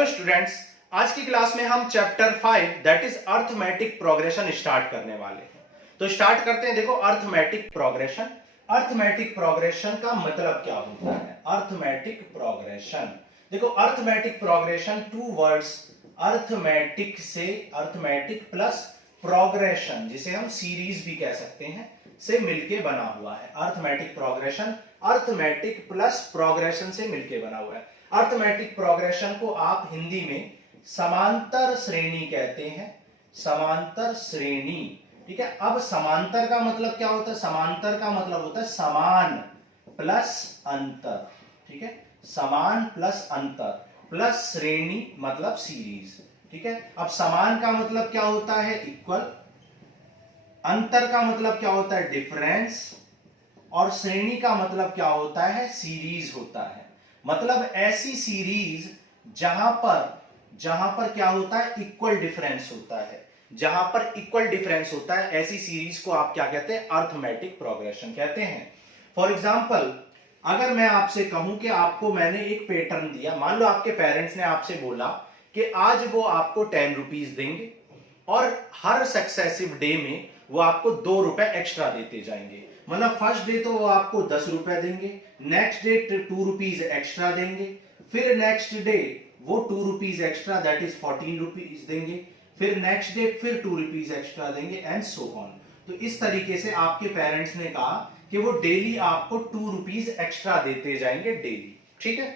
Hello students, आज की class में हम chapter 5 that is arithmetic progression start करने वाले हैं। तो स्टार्ट करते हैं। देखो, अर्थमेटिक प्रोग्रेशन। अर्थमेटिक प्रोग्रेशन का मतलब क्या होता है? अर्थमेटिक प्रोग्रेशन, देखो arithmetic progression two words arithmetic से, अर्थमेटिक प्लस प्रोग्रेशन जिसे हम सीरीज भी कह सकते हैं, से मिलके बना हुआ है। Arithmetic progression arithmetic plus progression से मिलके बना हुआ है। अर्थमेटिक प्रोग्रेशन को आप हिंदी में समांतर श्रेणी कहते हैं। समांतर श्रेणी, ठीक है। अब समांतर का मतलब क्या होता है? समांतर का मतलब होता है समान प्लस अंतर, ठीक है। समान प्लस अंतर प्लस श्रेणी मतलब सीरीज, ठीक है। अब समान का मतलब क्या होता है? इक्वल। अंतर का मतलब क्या होता है? डिफरेंस। और श्रेणी का मतलब क्या होता है? सीरीज होता है। मतलब ऐसी सीरीज जहां पर क्या होता है? इक्वल डिफरेंस होता है। जहां पर इक्वल डिफरेंस होता है, ऐसी सीरीज को आप क्या कहते हैं? अर्थमेटिक प्रोग्रेशन कहते हैं। फॉर एग्जाम्पल, अगर मैं आपसे कहूं कि आपको मैंने एक पैटर्न दिया, मान लो आपके पेरेंट्स ने आपसे बोला कि आज वो आपको 10 रुपीज देंगे और हर सक्सेसिव डे में वो आपको 2 रुपए एक्स्ट्रा देते जाएंगे। मतलब फर्स्ट डे तो वो आपको 10 रुपए देंगे, नेक्स्ट डे 2 रुपीज एक्स्ट्रा देंगे, फिर नेक्स्ट डे वो 2 rupees extra that is 14 rupees देंगे, फिर नेक्स्ट डे फिर 2 रुपीज एक्स्ट्रा देंगे एंड सो ऑन। तो इस तरीके से आपके पेरेंट्स ने कहा कि वो डेली आपको 2 रुपीज एक्स्ट्रा देते जाएंगे डेली, ठीक है।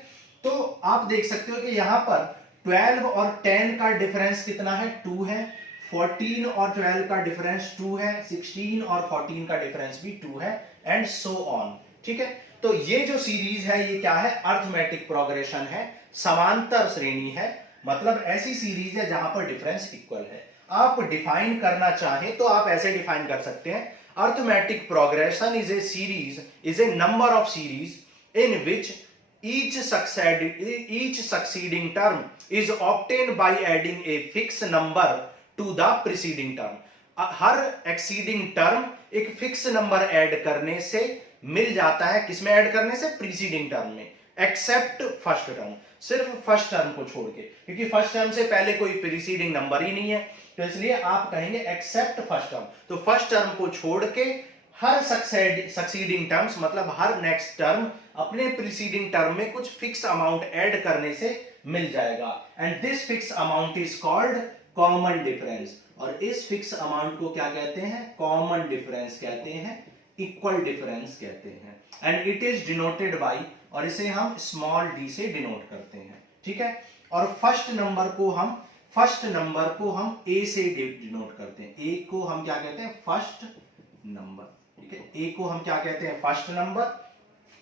तो आप देख सकते हो कि यहां पर 12 और 10 का डिफरेंस कितना है? 2 है। 14 और 12 का डिफरेंस 2 है। 16 और 14 का डिफरेंस भी 2 है एंड सो ऑन, ठीक है। तो ये जो सीरीज है ये क्या है? अर्थमेटिक प्रोग्रेशन है, समांतर श्रेणी है। मतलब ऐसी सीरीज है जहां पर डिफरेंस इक्वल है। आप डिफाइन करना चाहें तो आप ऐसे डिफाइन कर सकते हैं, arithmetic progression is a series, is a number of series in which each succeeding term is obtained by adding a fixed number to the preceding term। Her exceeding term एक fix number add करने से मिल जाता है। किसमें add करने से? Preceding term में, accept first term, सिर्फ फर्स्ट टर्म को छोड़ के, क्योंकि फर्स्ट टर्म से पहले कोई प्रीसीडिंग नंबर ही नहीं है, तो इसलिए आप कहेंगे एक्सेप्ट फर्स्ट टर्म। तो फर्स्ट टर्म को छोड़ के हर सक्सीडिंग टर्म्स, मतलब हर नेक्स्ट टर्म अपने प्रीसीडिंग टर्म में कुछ फिक्स अमाउंट ऐड करने से मिल जाएगा। And this fix amount is called common difference. और इस फिक्स अमाउंट को क्या कहते हैं? कॉमन डिफरेंस कहते हैं, इक्वल डिफरेंस कहते हैं। And it is denoted by, और इसे हम स्मॉल डी से डिनोट करते हैं, ठीक है। और फर्स्ट नंबर को हम ए से डिनोट करते हैं। ए को हम क्या कहते हैं? फर्स्ट नंबर, ठीक है। ए को हम क्या कहते हैं? फर्स्ट नंबर,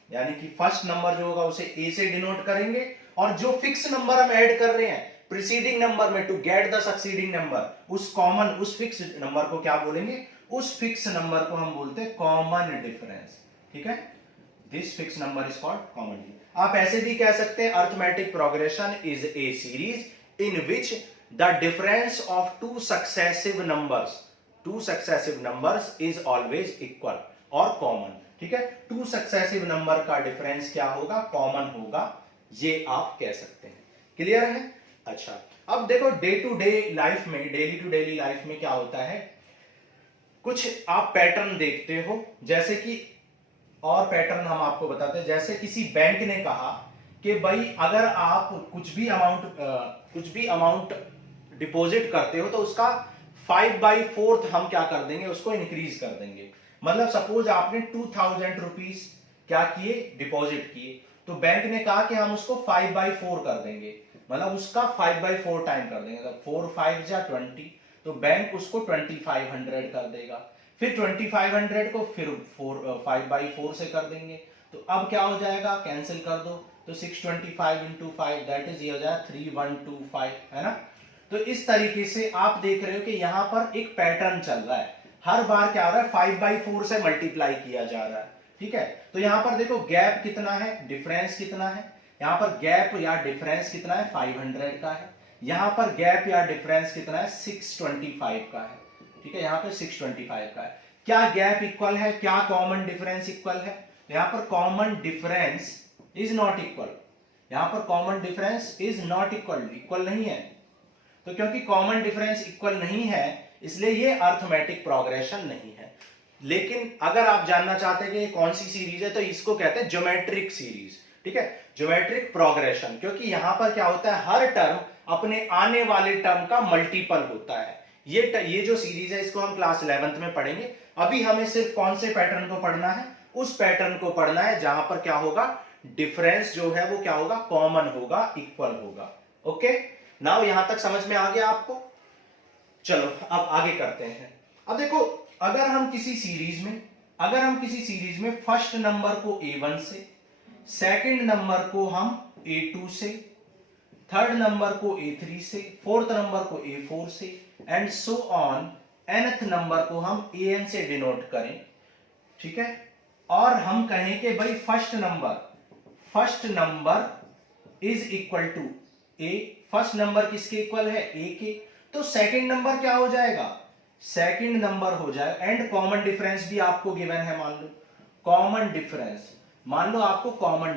यानी कि फर्स्ट नंबर जो होगा उसे ए से डिनोट करेंगे। और जो फिक्स नंबर हम ऐड कर रहे हैं प्रीसीडिंग नंबर में to get the succeeding number, उस फिक्स नंबर को क्या बोलेंगे? उस फिक्स नंबर को हम बोलते हैं कॉमन डिफरेंस, ठीक है। This fix number is called common difference. आप ऐसे भी कह सकते हैं, arithmetic progression is a series in which the difference of two successive numbers is always equal और कॉमन, ठीक है। टू सक्सेसिव नंबर का डिफरेंस क्या होगा? कॉमन होगा, ये आप कह सकते हैं। क्लियर है? अच्छा, अब देखो डे टू डे लाइफ में, डेली टू डेली लाइफ में क्या होता है, कुछ आप पैटर्न देखते हो, जैसे कि और पैटर्न हम आपको बताते हैं। जैसे किसी बैंक ने कहा कि भाई अगर आप कुछ भी अमाउंट डिपॉजिट करते हो तो उसका 5/4 हम क्या कर देंगे? उसको इंक्रीज कर देंगे। मतलब सपोज आपने 2000 रुपीज क्या किए? डिपॉजिट किए, तो बैंक ने कहा कि हम उसको 5/4 कर देंगे, मतलब उसका 5/4 टाइम कर देंगे। तो 4 5 जा 20, तो बैंक उसको 2500 कर देगा। फिर 2500 को फिर 5/4 से कर देंगे, तो अब क्या हो जाएगा? कैंसिल कर दो, तो 625 इंटू 5 दैट इज, ये हो जाएगा 3125, है ना। तो इस तरीके से आप देख रहे हो कि यहां पर एक पैटर्न चल रहा है। हर बार क्या हो रहा है? 5/4 से मल्टीप्लाई किया जा रहा है, ठीक है। तो यहां पर देखो गैप कितना है, डिफरेंस कितना है। यहां पर गैप या डिफरेंस कितना है? 500 का है। यहां पर गैप या डिफरेंस कितना है? 625 का है, ठीक है। यहां पे 625 का है। क्या गैप इक्वल है? क्या कॉमन डिफरेंस इक्वल है? यहां पर common difference is not equal, यहां पर common difference is not equal, equal नहीं है। तो क्योंकि कॉमन डिफरेंस इक्वल नहीं है इसलिए ये अर्थमेटिक प्रोग्रेशन नहीं है। लेकिन अगर आप जानना चाहते हैं कि ये कौन सी सीरीज है तो इसको कहते हैं ज्योमेट्रिक सीरीज, ठीक है, ज्योमेट्रिक प्रोग्रेशन। क्योंकि यहां पर क्या होता है, हर टर्म अपने आने वाले टर्म का मल्टीपल होता है। ये जो सीरीज है इसको हम क्लास 11th में पढ़ेंगे। अभी हमें सिर्फ कौन से पैटर्न को पढ़ना है, उस पैटर्न को पढ़ना है जहां पर क्या होगा, डिफरेंस जो है वो क्या होगा, कॉमन होगा, इक्वल होगा। ओके, नाउ यहां तक समझ में आ गया आपको। चलो अब आगे करते हैं। अब देखो, अगर हम किसी सीरीज में फर्स्ट नंबर को A1 से, सेकंड नंबर को हम A2 से, थर्ड नंबर को A3 से, फोर्थ नंबर को A4 से and so on, nth number को हम AN से डिनोट करें, ठीक है, और हम कहें कि भाई first number is equal to A, first number किसके इक्वल है, A के, तो सेकंड नंबर क्या हो जाएगा, सेकंड नंबर हो जाए। एंड कॉमन डिफरेंस भी आपको गिवन है, मान लो कॉमन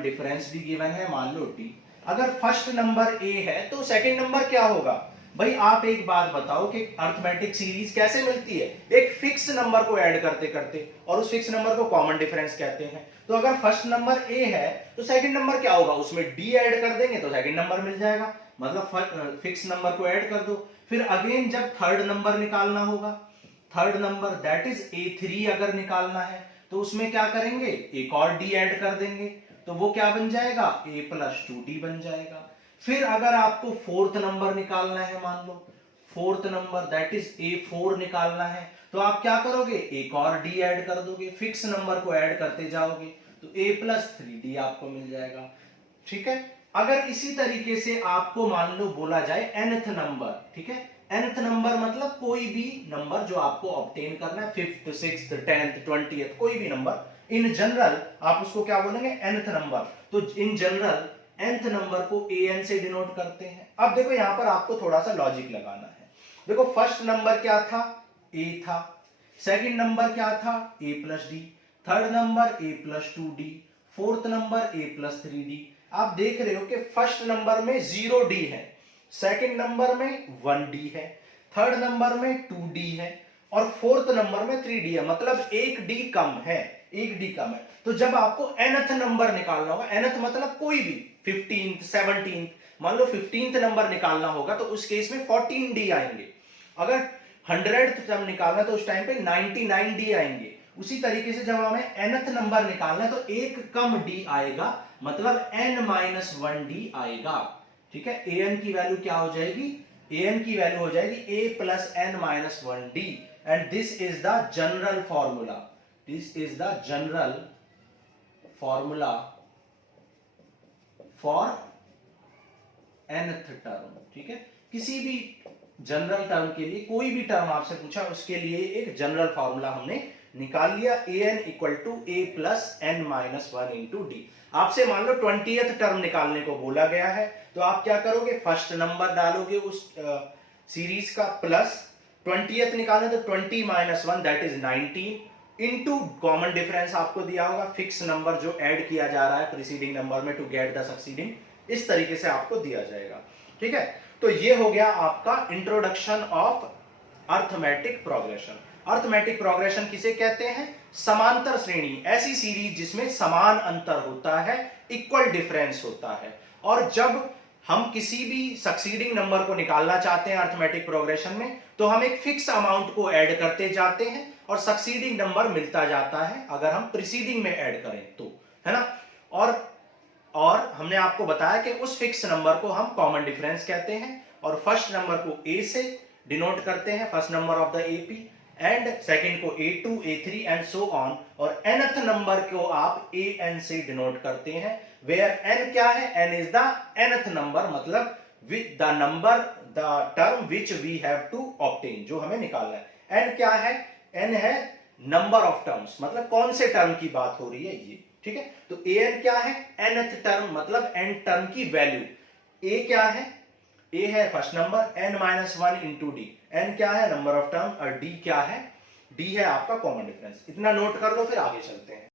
डिफरेंस भी गिवन है, मान लो D। अगर फर्स्ट नंबर A है तो सेकंड नंबर क्या होगा। भाई आप एक बात बताओ कि अर्थमेटिक सीरीज कैसे मिलती है, एक फिक्स नंबर को ऐड करते करते, और उस फिक्स नंबर को कॉमन डिफरेंस कहते हैं। तो अगर फर्स्ट नंबर A है तो सेकंड नंबर क्या होगा, उसमें D ऐड कर देंगे तो सेकंड नंबर मिल जाएगा, मतलब फिक्स नंबर को ऐड कर दो। फिर अगेन जब थर्ड नंबर निकालना होगा, third number that is A3 अगर निकालना है तो उसमें क्या करेंगे, एक और D ऐड कर देंगे, तो वो क्या बन जाएगा, A प्लस 2D बन जाएगा। फिर अगर आपको फोर्थ नंबर निकालना है, मान लो fourth number that is A4 निकालना है, तो आप क्या करोगे, एक और D ऐड कर दोगे, फिक्स नंबर को ऐड करते जाओगे तो A प्लस 3D आपको मिल जाएगा, ठीक है। अगर इसी तरीके से आपको मान लो बोला जाए nth नंबर, ठीक है, nth नंबर मतलब कोई भी नंबर जो आपको ऑब्टेन करना है, 5th 6th 10th 20th कोई भी नंबर, इन जनरल आप उसको क्या बोलेंगे, nth नंबर। तो इन जनरल nth नंबर को an से डिनोट करते हैं। अब देखो यहां पर आपको थोड़ा सा लॉजिक लगाना है। देखो फर्स्ट नंबर क्या था, a था, सेकंड नंबर क्या था, a plus D, third number a plus 2d, fourth number a plus 3d। आप देख रहे हो कि फर्स्ट नंबर में 0D है, सेकंड नंबर में 1D है, थर्ड नंबर में 2D है और फोर्थ नंबर में 3D है, मतलब एक D कम है, एक D कम है। तो जब आपको nth नंबर निकालना होगा, nth मतलब कोई भी 15th 17th, मान लो 15th नंबर निकालना होगा तो उस केस में 14D आएंगे। अगर 100th टर्म निकालना तो उस टाइम पे 99D आएंगे। उसी तरीके से जब हमें nth नंबर निकालना है तो एक कम D आएगा, मतलब n-1D आएगा, ठीक है। an की वैल्यू क्या हो जाएगी, an की वैल्यू हो जाएगी a plus n-1D and this is the general formula, this is the general formula for nth term, ठीक है। किसी भी जनरल टर्म के लिए, कोई भी टर्म आपसे पूछा उसके लिए एक जनरल फॉर्मूला हमने निकाल लिया, an equal to a plus n-1 into d. आपसे मान लो 20th टर्म निकालने को बोला गया है तो आप क्या करोगे, फर्स्ट नंबर डालोगे उस सीरीज का, प्लस 20th निकालना तो 20-1 that is 19 into common difference आपको दिया होगा, फिक्स नंबर जो ऐड किया जा रहा है प्रीसीडिंग नंबर में टू गेट द सक्सीडिंग, इस तरीके से आपको दिया जाएगा, ठीक है। तो ये हो गया आपका introduction of arithmetic progression. Arithmetic progression किसे कहते हैं, समांतर श्रेणी, ऐसी सीरीज जिसमें समान अंतर होता है, इक्वल डिफरेंस होता है। और जब हम किसी भी सक्सीडिंग नंबर को निकालना चाहते हैं अर्थमेटिक प्रोग्रेशन में तो हम एक फिक्स अमाउंट को ऐड करते जाते हैं और सक्सीडिंग नंबर मिलता जाता है अगर हम प्रीसीडिंग में ऐड करें तो, है ना। और हमने आपको बताया कि उस फिक्स नंबर को हम कॉमन डिफरेंस कहते हैं और फर्स्ट नंबर को a से डिनोट करते हैं, first number of the AP, and second को A2 A3 and so on, और nth नंबर को आप an से डिनोट करते हैं, वेयर n क्या है, n is the nth number, मतलब with the number the term which we have to obtain, जो हमें निकालना है। n क्या है, n है नंबर ऑफ टर्म्स, मतलब कौन से टर्म की बात हो रही है ये, ठीक है। तो an क्या है, nth टर्म, मतलब n टर्म की वैल्यू। a क्या है, a है first number, n-1 into D, n क्या है नंबर ऑफ टर्म और d क्या है, d है आपका कॉमन डिफरेंस। इतना नोट कर लो फिर आगे चलते हैं।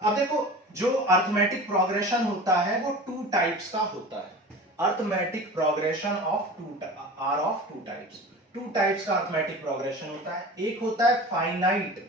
अब देखो, जो अर्थमेटिक प्रोग्रेशन होता है वो टू टाइप्स का होता है। Arithmetic progression of two are of two types. Two types का अर्थमेटिक प्रोग्रेशन होता है। एक होता है फाइनाइट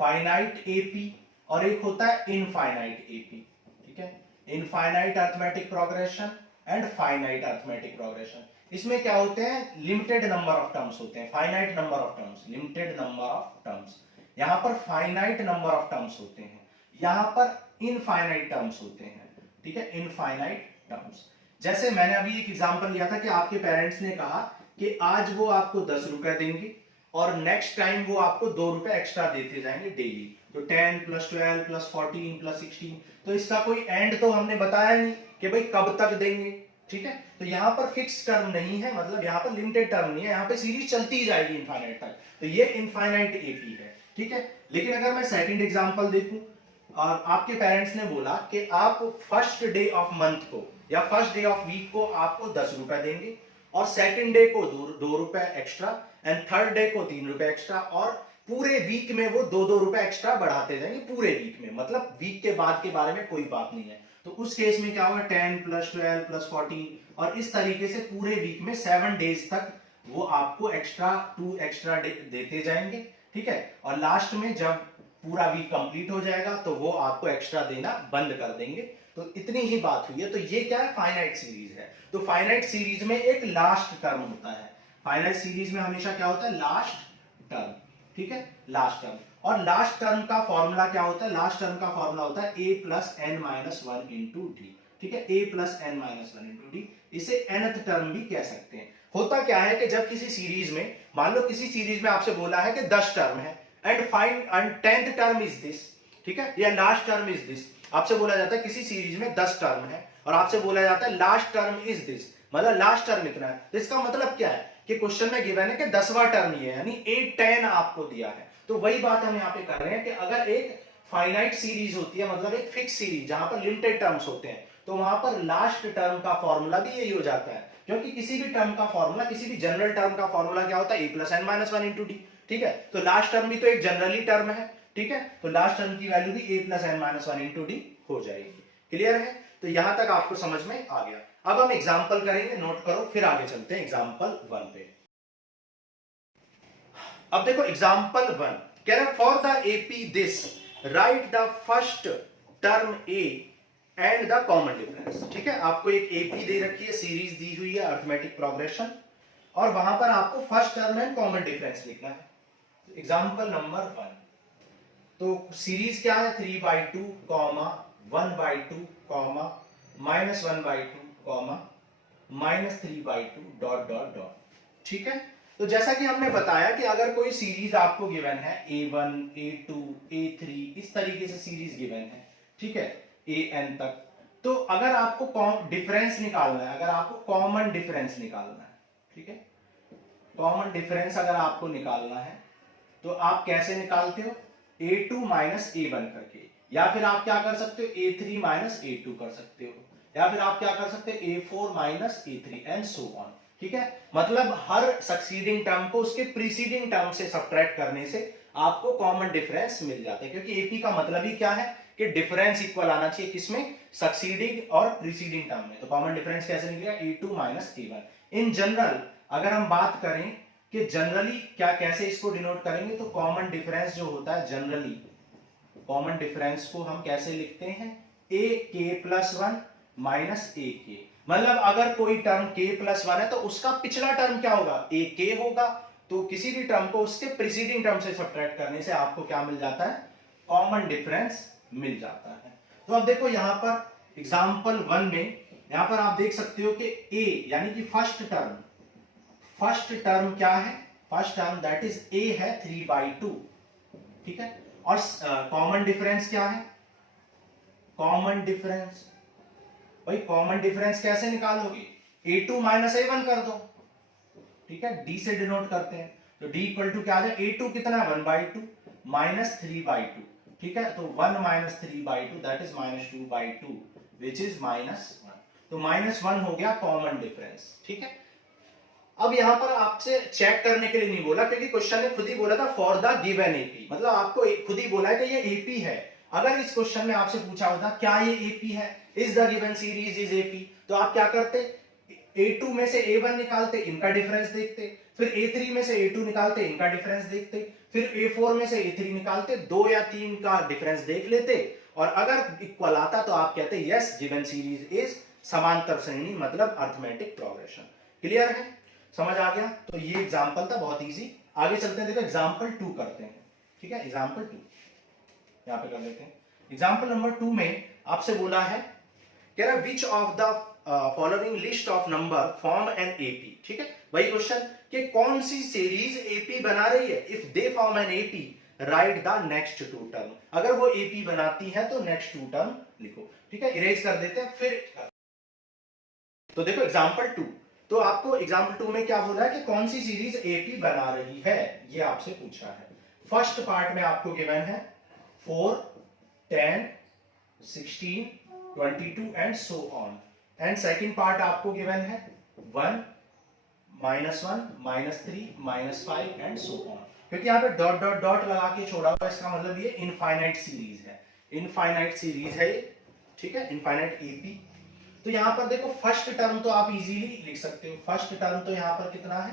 फाइनाइट एपी और एक होता है इनफाइनाइट एपी। ठीक है, infinite arithmetic progression and finite arithmetic progression. इसमें क्या होते हैं, लिमिटेड नंबर ऑफ टर्म्स होते हैं। Finite number of terms, limited number of terms. यहां पर फाइनाइट नंबर ऑफ टर्म्स होते हैं, यहां पर इनफाइनाइट टर्म्स होते हैं। ठीक है, इनफाइनाइट टर्म्स। जैसे मैंने अभी एक एग्जांपल लिया था कि आपके पेरेंट्स ने कहा कि आज वो आपको 10 रुपए देंगे और नेक्स्ट टाइम वो आपको 2 रुपए एक्स्ट्रा देते जाएंगे डेली। तो 10 प्लस 12 प्लस 14 प्लस 16, तो इसका कोई एंड तो हमने बताया नहीं कि भाई कब तक देंगे। ठीक है, तो यहाँ पर फिक्स टर्म नहीं है, मतलब यहाँ पर लिमिटेड टर्म नहीं है, यहाँ पे सीरीज चलती ही जाएगी इनफाइनाइट तक। तो ये इनफाइनाइट एपी है। ठीक है, लेकिन अगर मैं सेकंड एग्जांपल देखूं और आपके पेरेंट्स ने बोला कि आप फर्स्ट डे ऑफ मंथ को या फर्स्ट डे ऑफ वीक को आपको 10 रुपए देंगे और सेकंड डे को 2 रुपए एक्स्ट्रा एंड थर्ड डे को 3 रुपए एक्स्ट्रा, और पूरे वीक में वो 2 रुपए एक्स्ट्रा बढ़ाते जाएंगे पूरे वीक में, मतलब वीक के बाद के बारे में कोई बात नहीं है। तो उस केस में क्या होगा, 10 प्लस 12 प्लस 14 और इस तरीके से पूरे वीक में 7 डेज तक वो आपको एक्स्ट्रा 2 एक्स्ट्रा देते जाएंगे। ठीक है, और लास्ट में जब पूरा वीक कंप्लीट हो जाएगा तो वो आपको एक्स्ट्रा देना बंद कर देंगे। तो इतनी ही बात हुई है। तो ये क्या है, फाइनाइट सीरीज है। तो फाइनाइट सीरीज में एक लास्ट टर्म होता है। फाइनाइट सीरीज में हमेशा क्या होता है, लास्ट टर्म। ठीक है, लास्ट टर्म। और लास्ट टर्म का फॉर्मूला क्या होता है, लास्ट टर्म का फॉर्मूला होता है a plus n minus one into d. ठीक है, a plus n minus one into d, इसे nth टर्म भी कह सकते हैं। होता क्या है कि जब किसी सीरीज में, मान लो किसी सीरीज में आपसे बोला है कि 10 टर्म है and find and 10th term is this, ठीक है, या लास्ट टर्म इज दिस। आपसे बोला जाता है किसी सीरीज में 10 टर्म है और आपसे बोला जाता है लास्ट टर्म इज दिस, मतलब लास्ट टर्म इतना है। तो इसका मतलब क्या है कि क्वेश्चन में गिवन है कि 10वां टर्म ये है, यानी 8 10 आपको दिया है। तो वही बात हम यहाँ पे कर रहे हैं कि अगर एक फाइनाइट सीरीज होती है, मतलब एक फिक्स सीरीज जहां पर लिमिटेड टर्म्स होते हैं, तो वहां पर लास्ट टर्म का फॉर्मूला भी यही हो जाता है, क्योंकि किसी भी टर्म का फॉर्मूला, किसी भी जनरल टर्म का फॉर्मूला क्या होता है, a plus n minus one into d. ठीक है, तो लास्ट टर्म भी तो एक जनरली टर्म है। ठीक है, तो लास्ट टर्म की वैल्यू भी a plus n minus one into d हो जाएगी। क्लियर है, तो यहां तक आपको समझ में आ गया। अब हम एग्जाम्पल करेंगे, नोट करो, फिर आगे चलते हैं एग्जाम्पल 1 पे। अब देखो एग्जाम्पल 1 कह रहा है, for the AP this right the first term A and the common difference. ठीक है, आपको एक एपी दे रखी है, सीरीज दी हुई है अर्थमेटिक प्रोग्रेशन, और वहां पर आपको first term and common difference लिखना है। एग्जाम्पल नंबर 1, तो सीरीज क्या है, 3/2 comma 1/2 comma -1/2 comma -3/2 dot dot dot. ठीक है, तो जैसा कि हमने बताया कि अगर कोई सीरीज आपको गिवन है a1 a2 a3 इस तरीके से सीरीज गिवन है, ठीक है, an तक, तो अगर आपको डिफरेंस निकालना है, अगर आपको कॉमन डिफरेंस निकालना है, ठीक है, कॉमन डिफरेंस अगर आपको निकालना है तो आप कैसे निकालते हो, a2 माइनस a1 करके, या फिर आप क्या कर सकते हो, a3 माइनस a2 कर सकते हो, या फिर आप क्या कर सकते हो, a4 minus a3 and so on. ठीक है, मतलब हर सक्सीडिंग टर्म को उसके प्रीसीडिंग टर्म से सब्ट्रैक्ट करने से आपको कॉमन डिफरेंस मिल जाता है, क्योंकि एपी का मतलब ही क्या है कि डिफरेंस इक्वल आना चाहिए, किसमें, सक्सीडिंग और प्रीसीडिंग टर्म में। तो कॉमन डिफरेंस कैसे निकलेगा, a2 minus a1। In general अगर हम बात करें कि जनरली क्या, कैसे इसको डिनोट करेंगे, तो कॉमन डिफरेंस जो होता है जनरली, कॉमन डिफरेंस को हम कैसे लिखते हैं, a k plus one minus a k। मतलब अगर कोई टर्म k प्लस वन है तो उसका पिछला टर्म क्या होगा, a k होगा। तो किसी भी टर्म को उसके प्रीसीडिंग टर्म से सब्ट्रैक्ट करने से आपको क्या मिल जाता है, कॉमन डिफरेंस मिल जाता है। तो अब देखो यहां पर एग्जांपल 1 में यहां पर आप देख सकते हो कि a यानी कि फर्स्ट टर्म क्या है, first term that is a है 3/2। ठीक है, और कॉमन डिफरेंस क्या है, कॉमन डिफरेंस, भाई कॉमन डिफरेंस कैसे निकालोगे, a2 माइनस a1 कर दो। ठीक है, d से डिनोट करते हैं, तो d इक्वल टू क्या आ जाए, a2 कितना है 1/2 माइनस 3/2। ठीक है, तो 1 minus 3/2 that is -2/2 which is -1। तो -1 हो गया कॉमन डिफरेंस। ठीक है, अब यहां पर आपसे चेक करने के लिए नहीं बोला, क्योंकि क्वेश्चन ने खुद ही बोला था फॉर द गिवन एपी, मतलब आपको खुद ही बोला है कि ये एपी है। अगर इस क्वेश्चन में आपसे पूछा होता क्या ये एपी है, is the given series is AP, तो आप क्या करते, A2 में से A1 निकालते, इनका डिफरेंस देखते, फिर A3 में से A2 निकालते, इनका डिफरेंस देखते, फिर A4 में से A3 निकालते, 2 या 3 का डिफरेंस देख लेते, और अगर इक्वल आता तो आप कहते यस गिवन सीरीज इज समांतर श्रेणी, मतलब अर्थमेटिक प्रोग्रेशन। क्लियर है, समझ आ गया? तो ये एग्जांपल था बहुत इजी। आगे चलते हैं, देखो एग्जांपल 2 करते हैं। ठीक है, एग्जांपल 2 यहां पे कर लेते हैं। एग्जांपल नंबर 2 में आपसे बोला है, कह रहा which of the following list of number form an AP. ठीक है, वही क्वेश्चन कि कौन सी सीरीज एपी बना रही है, if they form an AP write the next two term. अगर वो एपी बनाती है तो नेक्स्ट टू टर्म लिखो। ठीक है, इरेज कर देते हैं फिर। तो देखो एग्जांपल 2, तो आपको एग्जांपल 2 में क्या बोला है कि कौन सी सीरीज एपी बना रही है, ये आपसे पूछा है। फर्स्ट पार्ट में आपको गिवन है 4, 10, 16, 22 and so on, and second part आपको गिवन है 1, -1, -3, -5 एंड सो ऑन। क्योंकि यहाँ पे डॉट डॉट डॉट लगा के छोड़ा हुआ, इसका मतलब ये इनफाइनाइट सीरीज है, इनफाइनाइट सीरीज है ये। ठीक है, इनफाइनाइट एपी। तो यहां पर देखो फर्स्ट टर्म तो आप इजीली लिख सकते हो। फर्स्ट टर्म तो यहां पर कितना है,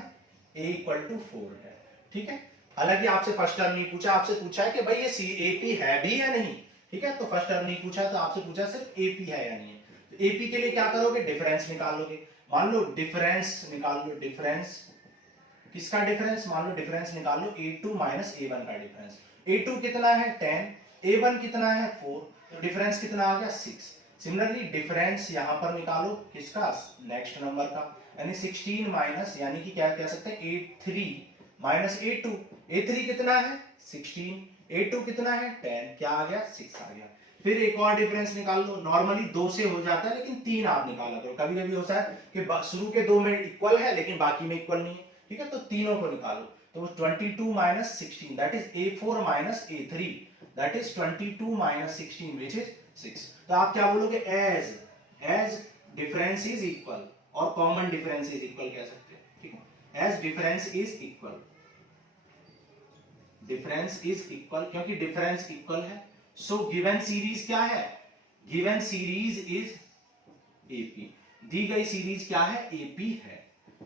a = 4 है। ठीक है, हालांकि आपसे फर्स्ट टर्म नहीं पूछा, आपसे पूछा है कि भाई ये एपी है भी या नहीं। ठीक है, तो फर्स्ट टर्म नहीं पूछा, तो आपसे पूछा सिर्फ एपी है या नहीं है। तो एपी के लिए क्या करोगे, डिफरेंस निकालोगे। मान लो डिफरेंस निकाल लो, डिफरेंस किसका डिफरेंस, मान लो डिफरेंस निकाल लो A2 माइनस A1 का डिफरेंस। A2 कितना है 10, A1 कितना है 4, तो डिफरेंस कितना आ गया 6। सिमिलरली डिफरेंस यहां पर निकालो किसका, नेक्स्ट नंबर का, यानी 16 माइनस, यानी कि क्या कह सकते हैं A3 माइनस A2। A3 कितना है 16, A2 कितना है 10, क्या आ गया 6 आ गया। फिर एक और डिफरेंस निकाल लो। नॉर्मली 2 से हो जाता है, लेकिन 3 आप निकाला करो। कभी कभी होता है कि शुरू के 2 में इक्वल है लेकिन बाकी में इक्वल नहीं है। ठीक है, तो तीनों को निकालो। तो 22 minus 16 that is A4 minus A3, that is 22 minus 16 which is 6। तो आप क्या बोलोगे, एज डिफरेंस इज इक्वल, और कॉमन डिफरेंस इज इक्वल कह सकते हैं। ठीक है, as difference is equal, difference is equal, क्योंकि डिफरेंस इक्वल है, सो गिवन सीरीज क्या है, गिवन सीरीज इज एपी। दी गई सीरीज क्या है, एपी है।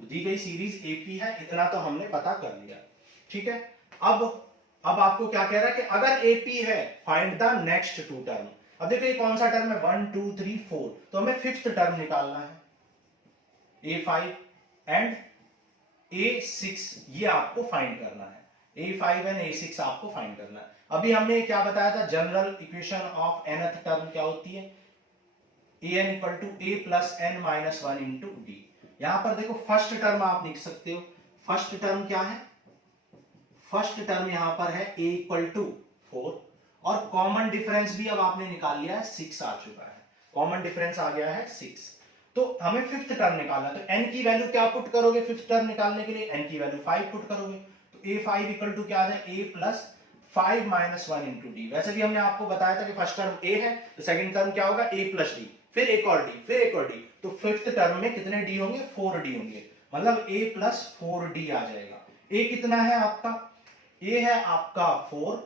दी गई सीरीज एपी है, इतना तो हमने पता कर लिया। ठीक है, अब आपको क्या कह रहा है कि अगर एपी है find the next two term. अब देखो ये कौन सा टर्म है, 1 2 3 4, तो हमें फिफ्थ टर्म निकालना है, A5 एंड A6, ये आपको फाइंड करना है। A5 एंड A6 आपको फाइंड करना है। अभी हमने क्या बताया था, general equation of nth term क्या होती है, an equal to a plus n minus 1 into d. यहां पर देखो फर्स्ट टर्म आप लिख सकते हो। फर्स्ट टर्म क्या है, फर्स्ट टर्म यहां पर है a इक्वल टू 4, और कॉमन डिफरेंस भी अब आपने निकाल लिया है, 6 आ चुका है। कॉमन डिफरेंस आ गया है 6। तो हमें फिफ्थ टर्म निकालना है, तो n की वैल्यू क्या पुट करोगे फिफ्थ टर्म निकालने के लिए, n की वैल्यू 5 पुट करोगे। तो a5 इक्वल टू क्या आ जाए, a plus 5 minus 1 into D. वैसे भी हमने आपको बताया था कि फर्स्ट टर्म a है, तो सेकंड टर्म क्या होगा, a प्लस डी, फिर एक और डी, फिर एक और डी। तो फिफ्थ टर्म में कितने डी होंगे, 4 डी होंगे, मतलब a प्लस 4d आ जाएगा। a कितना है आपका, a है आपका 4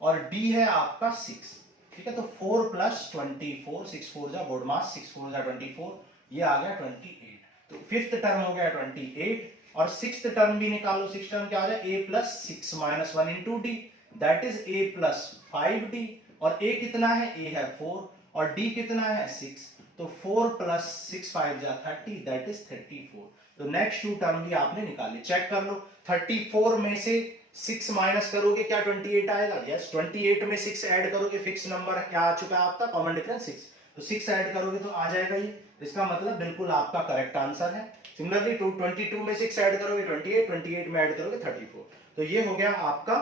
और d है आपका 6। ठीक है, तो 4 प्लस 24, 6 4 जा बोर्ड मास, 6 4 जा 24, ये आ गया 28। तो फिफ्थ टर्म हो गया 28, और सिक्स्थ टर्म भी निकालो। सिक्स्थ टर्म क्या आ जाए, a plus 6 minus 1 into D, that is a plus 5d, और a कितना है, a है 4 और d कितना है 6, तो 4 प्लस 6 5 जा 30, दैट इज 34। तो नेक्स्ट टू टर्म भी आपने निकाले, चेक कर लो। 34 में से 6 माइनस करोगे क्या 28 आएगा, यस। 28 में 6 ऐड करोगे, फिक्स नंबर क्या आ चुका है आपका, कॉमन डिफरेंस 6, तो 6 ऐड करोगे तो आ जाएगा ये। इसका मतलब बिल्कुल आपका करेक्ट आंसर है। सिमिलरली 22 में 6 ऐड करोगे 28, 28 में ऐड करोगे 34। तो ये हो गया आपका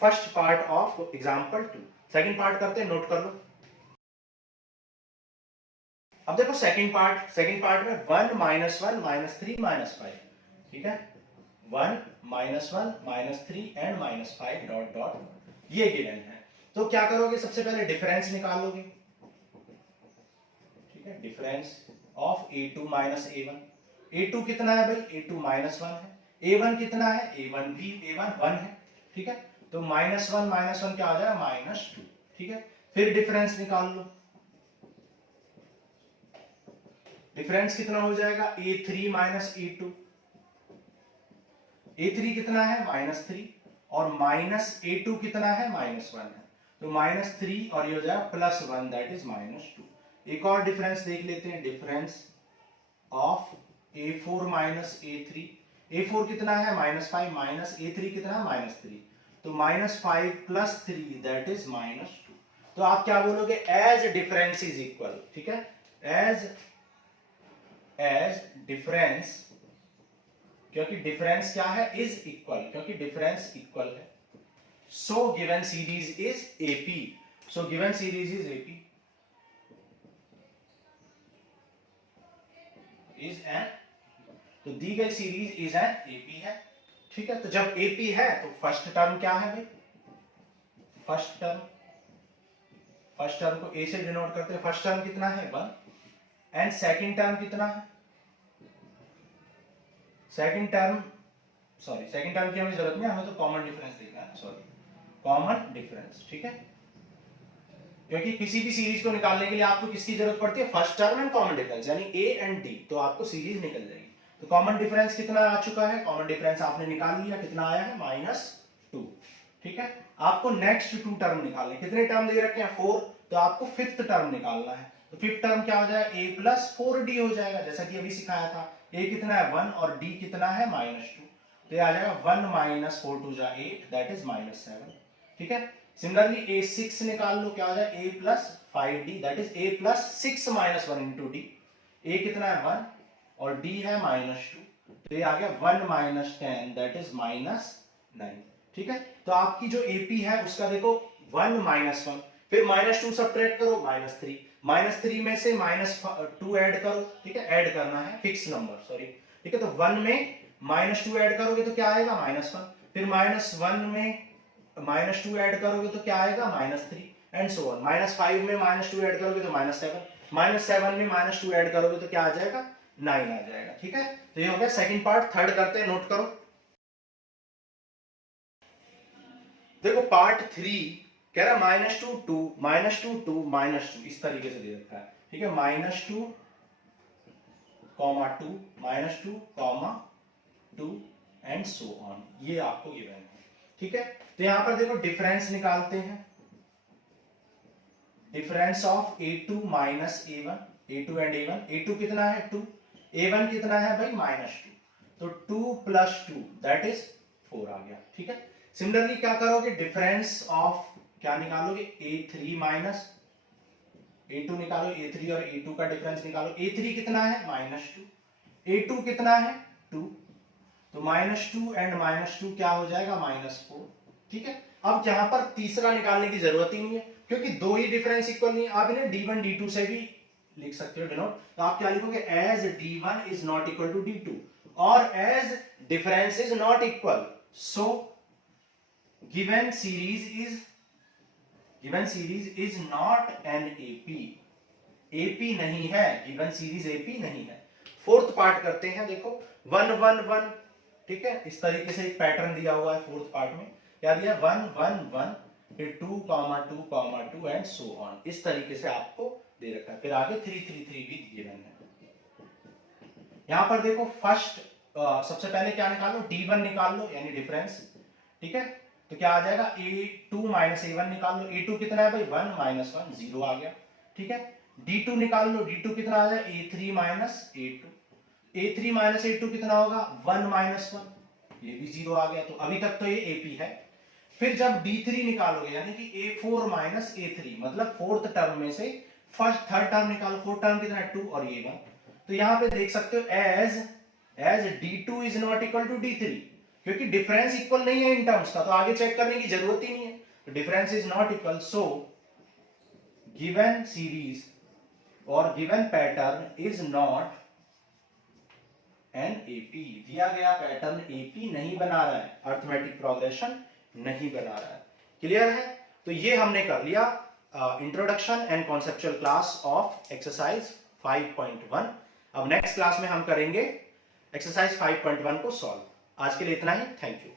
first part of example 2। Second part करते हैं, नोट कर लो। अब देखो सेकंड पार्ट में 1 माइनस 1 माइनस 3 माइनस 5। ठीक है, 1 minus 1 minus 3 and minus 5 dot dot ये गिवन है। तो क्या करोगे, सबसे पहले डिफरेंस निकालोगे। ठीक है, difference of A2 minus A1। A2 कितना है भाई, A2 माइनस 1 है। A1 कितना है, A1 भी A1 1 है। ठीक है, तो -1 क्या आ जाएगा, -2। ठीक है, फिर डिफरेंस निकाल लो, डिफरेंस कितना हो जाएगा a3 माइनस a2, a3 कितना है -3 और माइनस a2 कितना है -1 है, तो -3 और ये हो जाएगा +1 दैट इज -2। एक और डिफरेंस देख लेते हैं, difference of a4 minus a3, a4 कितना है -5 माइनस a3 कितना है -3, तो -5 + 3 दैट इज -2। तो आप क्या बोलोगे, एज डिफरेंस इज इक्वल, ठीक है, एज डिफरेंस, क्योंकि डिफरेंस क्या है, इज इक्वल, क्योंकि डिफरेंस इक्वल है, सो given series is AP, so given series is AP is an, तो दी गई सीरीज इज एन एपी है, ठीक है। तो जब एपी है तो फर्स्ट टर्म क्या है भाई, फर्स्ट टर्म को ए से डिनोट करते हैं, फर्स्ट टर्म कितना है 1 एंड सेकंड टर्म कितना है, सेकंड टर्म की हमें जरूरत नहीं, हमें तो कॉमन डिफरेंस देखना है, कॉमन डिफरेंस, ठीक है, क्योंकि किसी भी सीरीज को निकालने के लिए आपको किसकी जरूरत पड़ती है, first term and common difference, यानी ए एंड डी, तो आपको सीरीज निकल जाएगी। तो कॉमन डिफरेंस कितना आ चुका है, कॉमन डिफरेंस आपने निकाल लिया, कितना आया है -2, ठीक है। आपको नेक्स्ट 2 टर्म निकालने, कितने टर्म दे रखे हैं 4, तो आपको फिफ्थ टर्म निकालना है, तो फिफ्थ टर्म क्या हो जाएगा, a + 4d हो जाएगा, जैसा कि अभी सिखाया था, a कितना है 1 और d कितना है -2, तो ये आ जाएगा 1 - 4 = 8 दैट इज -7, ठीक है। सिमिलरली a6 निकाल लो, क्या हो जाएगा a + 5d that is a + 6 - 1 × d, a कितना है 1 और d है -2, तो ये आ गया 1 - 10 दैट इज -9, ठीक है। तो आपकी जो AP है उसका देखो 1 - 1, फिर -2 सब्ट्रैक्ट करो -3 में से -2 ऐड करो, ठीक है, ऐड करना है फिक्स नंबर, सॉरी, ठीक है। तो 1 में -2 ऐड करोगे तो क्या आएगा -1, फिर -1 में -2 ऐड करोगे तो क्या आएगा -3 एंड सो ऑन, -5 में -2 ऐड करोगे तो -7, -7 में -2 ऐड करोगे तो क्या आ जाएगा 9 आ जाएगा, ठीक है। तो ये हो गया सेकंड पार्ट। थर्ड करते हैं, नोट करो, देखो पार्ट 3 कह रहा है -2 2 -2 2 -2 इस तरीके से दे रखा है, ठीक है, -2, -2, -2 एंड सो ऑन, ये आपको गिवन है, ठीक है। तो यहां पर देखो डिफरेंस निकालते हैं, difference of a2 minus a1, a2 and a1, a2 कितना है 2, a1 कितना है भाई -2, तो 2 + 2 दैट इज 4 आ गया, ठीक है। सिमिलरली क्या करोगे, डिफरेंस ऑफ क्या निकालोगे, a3 माइनस a2 निकालो, a3 और a2 का डिफरेंस निकालो, a3 कितना है -2, a2 कितना है 2, तो -2 एंड -2 क्या हो जाएगा -4, ठीक है। अब यहां पर तीसरा निकालने की जरूरत ही नहीं है, क्योंकि दो ही डिफरेंस इक्वल नहीं है, आप इन्हें d1 d2 से भी लिख सकते हो डिनोट, तो आप क्या लिखोगे, as d1 is not equal to d2 और as difference is not equal, so given series is not an AP नहीं है, गिवन सीरीज AP नहीं है। फोर्थ पार्ट करते हैं, देखो 1 1 1, ठीक है, इस तरीके से एक पैटर्न दिया हुआ है फोर्थ पार्ट में, क्या दिया 1 1 1, फिर 2 2 2 एंड सो ऑन, इस तरीके से आपको दे रखा है, फिर आगे 3 3 3 भी गिवन है। यहां पर देखो फर्स्ट सबसे पहले क्या निकालो, d1 निकाल लो, यानी डिफरेंस, ठीक है। तो क्या आ जाएगा, a2 - a1 निकाल लो, a2 कितना है भाई 1 - 1 0 आ गया, ठीक है। d2 निकाल लो, d2 कितना आ जाएगा, a3 - a2, a3 - a2 कितना होगा 1 - 1, ये भी 0 आ गया, तो अभी तक तो ये AP है। फिर जब d3 निकालोगे, यानी कि a4 - a3, मतलब फोर्थ टर्म में से फर्स्ट थर्ड टर्म निकालो, फोर्थ टर्म कितना है 2 और ये 1, तो यहां पे देख सकते हो as d2 is not equal to d3, क्योंकि डिफरेंस इक्वल नहीं है इन टर्म्स का, तो आगे चेक करने की जरूरत ही नहीं है, तो difference is not equal, so given series और given pattern is not an AP, दिया गया पैटर्न AP नहीं बना रहा है, अर्थमेटिक प्रोग्रेशन नहीं बना रहा है, क्लियर है। तो ये हमने कर लिया introduction and conceptual class of exercise 5.1। अब नेक्स्ट क्लास में हम करेंगे एक्सरसाइज 5.1 को सॉल्व। आज के लिए इतना ही, थैंक यू।